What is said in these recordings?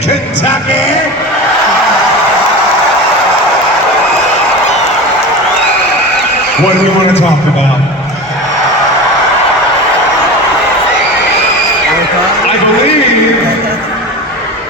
Kentucky. What do we want to talk about? I believe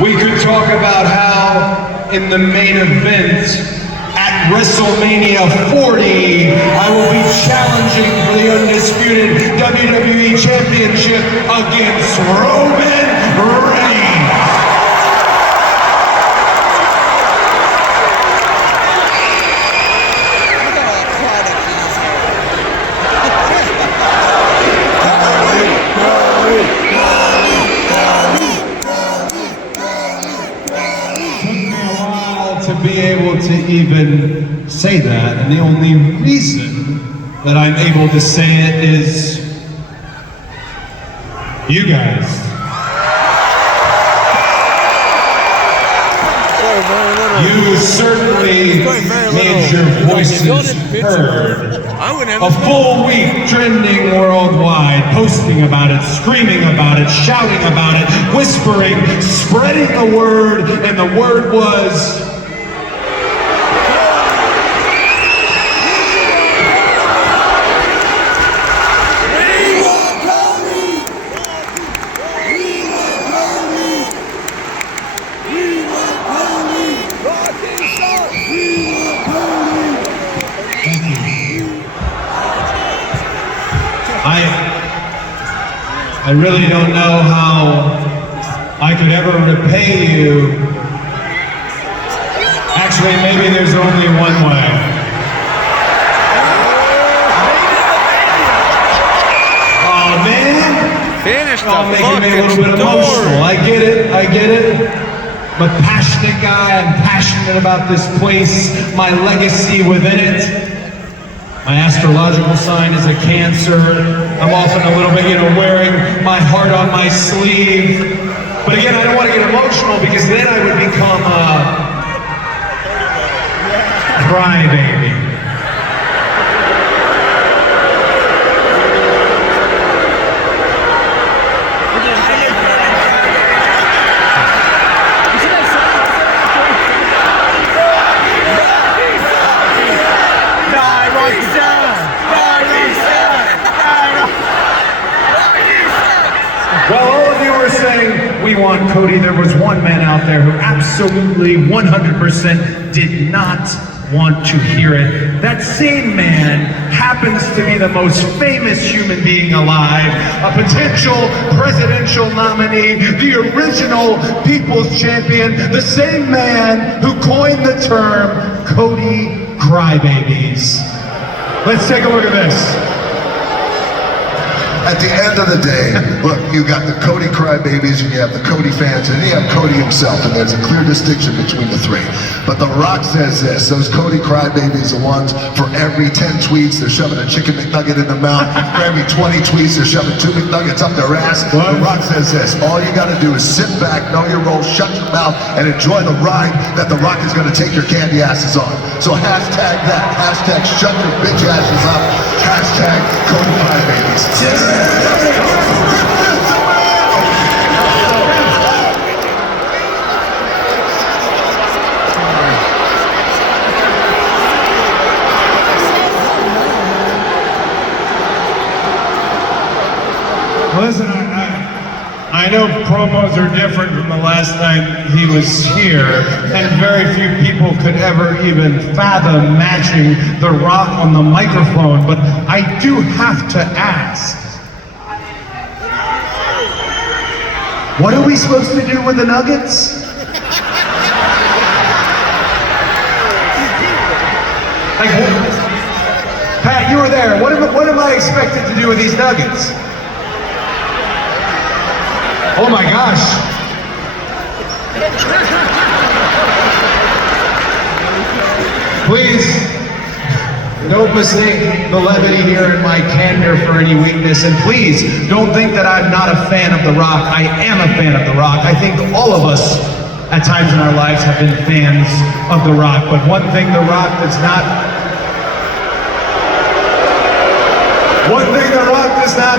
we could talk about how in the main event at WrestleMania 40, I will be challenging for the undisputed WWE Championship against Roman Reigns. To be able to even say that, and the only reason that I'm able to say it is you guys. You certainly made your voices heard. A full week trending worldwide, posting about it, screaming about it, shouting about it, whispering, spreading the word, and the word was I really don't know how I could ever repay you. Actually, maybe there's only one way. Oh man! Finish the I'll make me a little bit emotional. I get it. I'm a passionate guy. I'm passionate about this place, my legacy within it. My astrological sign is a Cancer. I'm often a little bit, wearing my heart on my sleeve. But again, I don't want to get emotional because then I would become a crybaby. Well, all of you are saying, we want Cody. There was one man out there who absolutely 100% did not want to hear it. That same man happens to be the most famous human being alive, a potential presidential nominee, the original people's champion, the same man who coined the term Cody Crybabies. Let's take a look at this. At the end of the day, look, you got the Cody Crybabies and you have the Cody fans and you have Cody himself, and there's a clear distinction between the three. But The Rock says this, those Cody Crybabies are ones for every 10 tweets, they're shoving a chicken McNugget in their mouth. For every 20 tweets, they're shoving 2 McNuggets up their ass. What? The Rock says this, all you gotta do is sit back, know your role, shut your mouth, and enjoy the ride that The Rock is gonna take your candy asses on. So hashtag that, hashtag shut your bitch asses up, hashtag Cody Crybabies. Yeah. Listen, I know promos are different from the last night he was here, and very few people could ever even fathom matching The Rock on the microphone, but I do have to ask, what are we supposed to do with the nuggets? Like, Pat, you were there. What am I expected to do with these nuggets? Oh my gosh. Please, don't mistake the levity here and my candor for any weakness, and please, don't think that I'm not a fan of The Rock. I am a fan of The Rock. I think all of us, at times in our lives, have been fans of The Rock, but one thing The Rock does not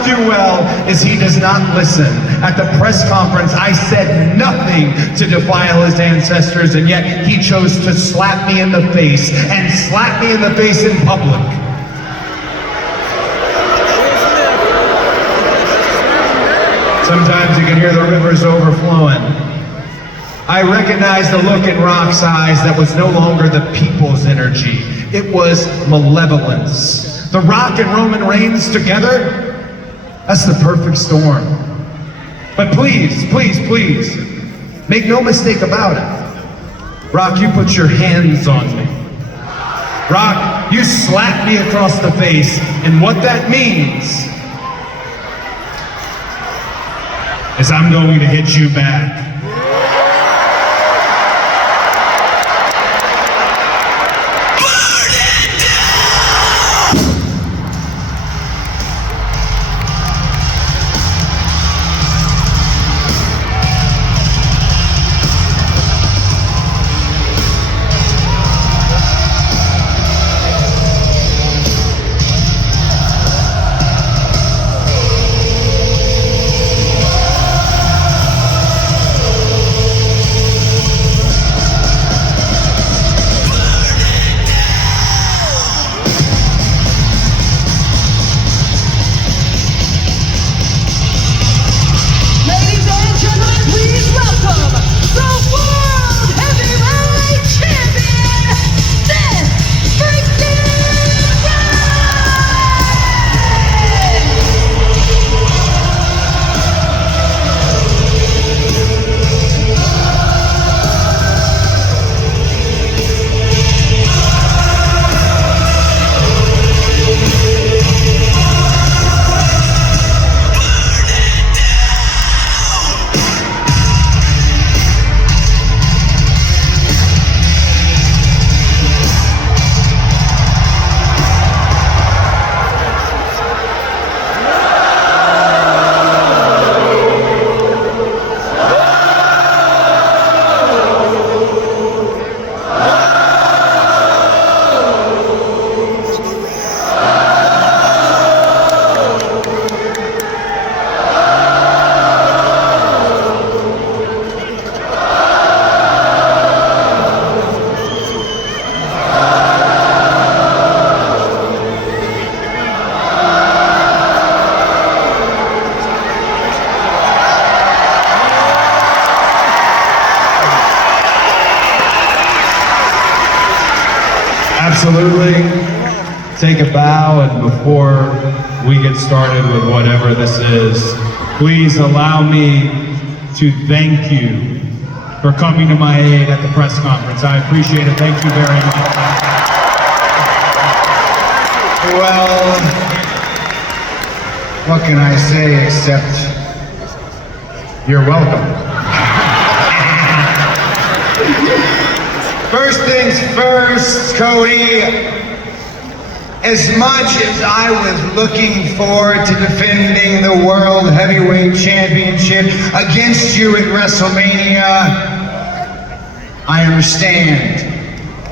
not do well is he does not listen. At the press conference, I said nothing to defile his ancestors, and yet he chose to slap me in the face, and slap me in the face in public. Sometimes you can hear the rivers overflowing. I recognized the look in Rock's eyes that was no longer the people's energy. It was malevolence. The Rock and Roman Reigns together? That's the perfect storm. But please, please, please, make no mistake about it. Rock, you put your hands on me. Rock, you slapped me across the face, and what that means is I'm going to hit you back. Absolutely. Take a bow, and before we get started with whatever this is, please allow me to thank you for coming to my aid at the press conference. I appreciate it. Thank you very much. Well, what can I say except you're welcome. First things first, Cody, as much as I was looking forward to defending the World Heavyweight Championship against you at WrestleMania, I understand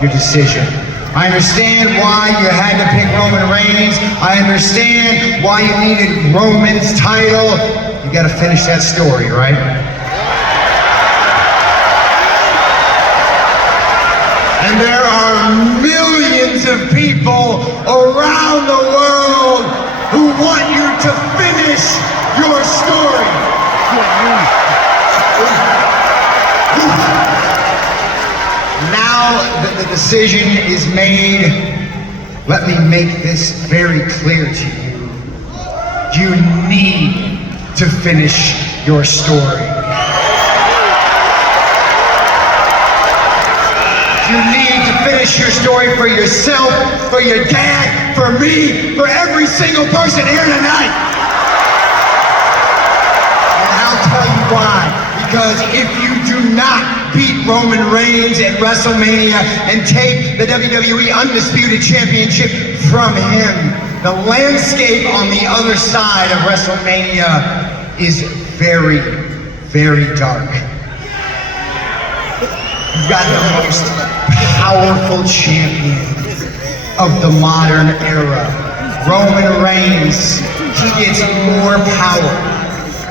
your decision. I understand why you had to pick Roman Reigns. I understand why you needed Roman's title. You gotta finish that story, right? And there are millions of people around the world who want you to finish your story. Now that the decision is made, let me make this very clear to you. You need to finish your story. You need to finish your story for yourself, for your dad, for me, for every single person here tonight. And I'll tell you why. Because if you do not beat Roman Reigns at WrestleMania and take the WWE Undisputed Championship from him, the landscape on the other side of WrestleMania is very, very dark. You've got the most powerful champion of the modern era, Roman Reigns, he gets more power.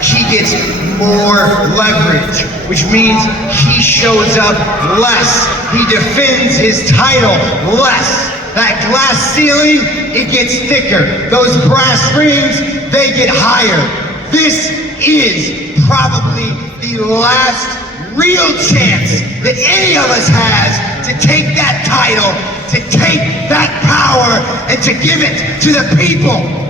He gets more leverage, which means he shows up less. He defends his title less. That glass ceiling, it gets thicker. Those brass rings, they get higher. This is probably the last real chance that any of us has to take that title, to take that power, and to give it to the people.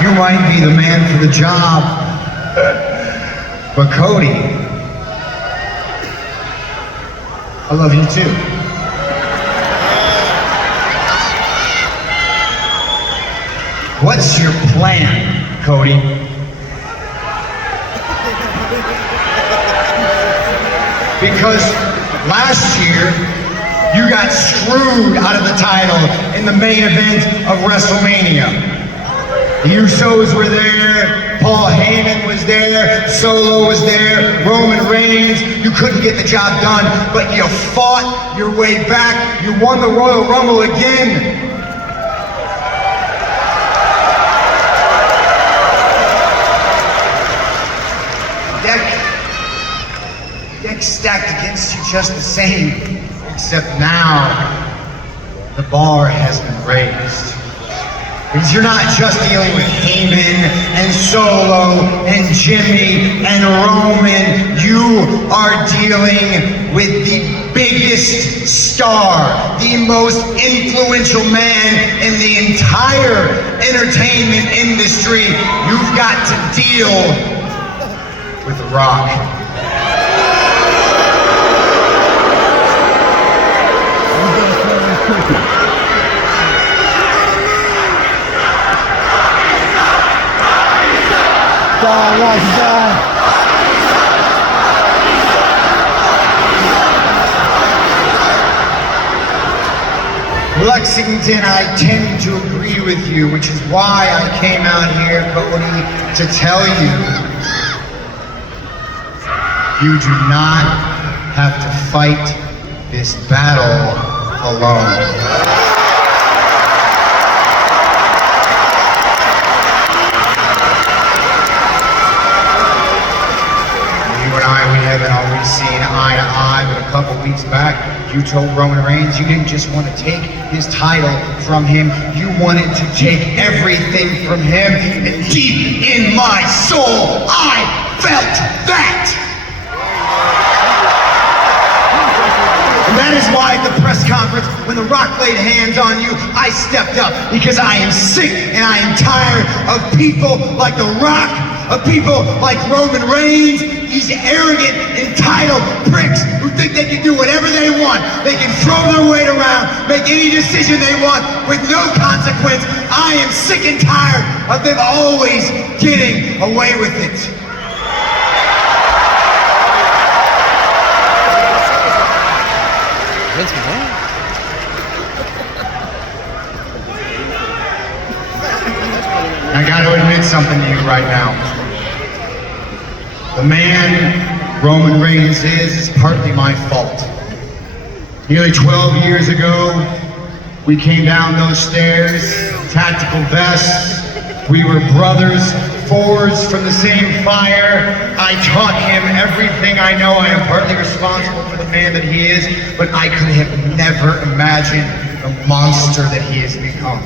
You might be the man for the job, but Cody, I love you too. What's your plan, Cody? Because last year, you got screwed out of the title in the main event of WrestleMania. The Usos were there, Paul Heyman was there, Solo was there, Roman Reigns. You couldn't get the job done, but you fought your way back. You won the Royal Rumble again. Deck stacked against you just the same, except now the bar has been raised. Because you're not just dealing with Heyman and Solo and Jimmy and Roman. You are dealing with the biggest star, the most influential man in the entire entertainment industry. You've got to deal with The Rock. Lexington, I tend to agree with you, which is why I came out here, Cody, to tell you, you do not have to fight this battle alone. We haven't always seen eye to eye, but a couple weeks back, you told Roman Reigns you didn't just want to take his title from him, you wanted to take everything from him, and deep in my soul, I felt that! And that is why at the press conference, when The Rock laid hands on you, I stepped up, because I am sick and I am tired of people like The Rock, of people like Roman Reigns, these arrogant, entitled pricks who think they can do whatever they want. They can throw their weight around, make any decision they want with no consequence. I am sick and tired of them always getting away with it. I gotta admit something to you right now. The man Roman Reigns is partly my fault. Nearly 12 years ago, we came down those stairs, tactical vests. We were brothers, forged from the same fire. I taught him everything I know. I am partly responsible for the man that he is, but I could have never imagined the monster that he has become.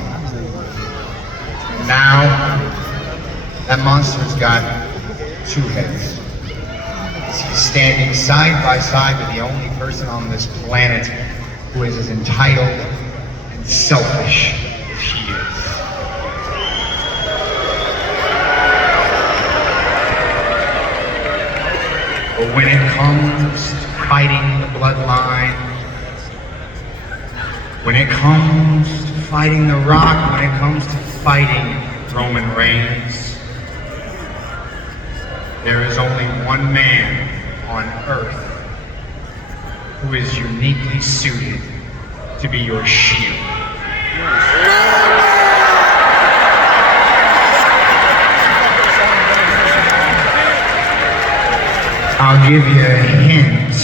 Now, that monster's got two heads. He's standing side by side with the only person on this planet who is as entitled and selfish as he is. But when it comes to fighting the bloodline, when it comes to fighting The Rock, when it comes to fighting Roman Reigns, there is only one man on earth who is uniquely suited to be your shield. I'll give you a hint.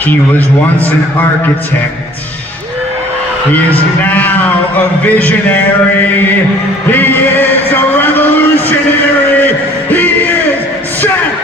He was once an architect. He is now a visionary. He is a revolutionary. He is Seth.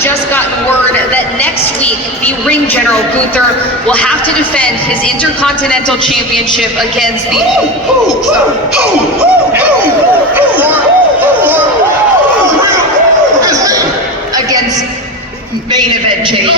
Just gotten word that next week the ring general Gunther will have to defend his Intercontinental Championship against the against main event Chase.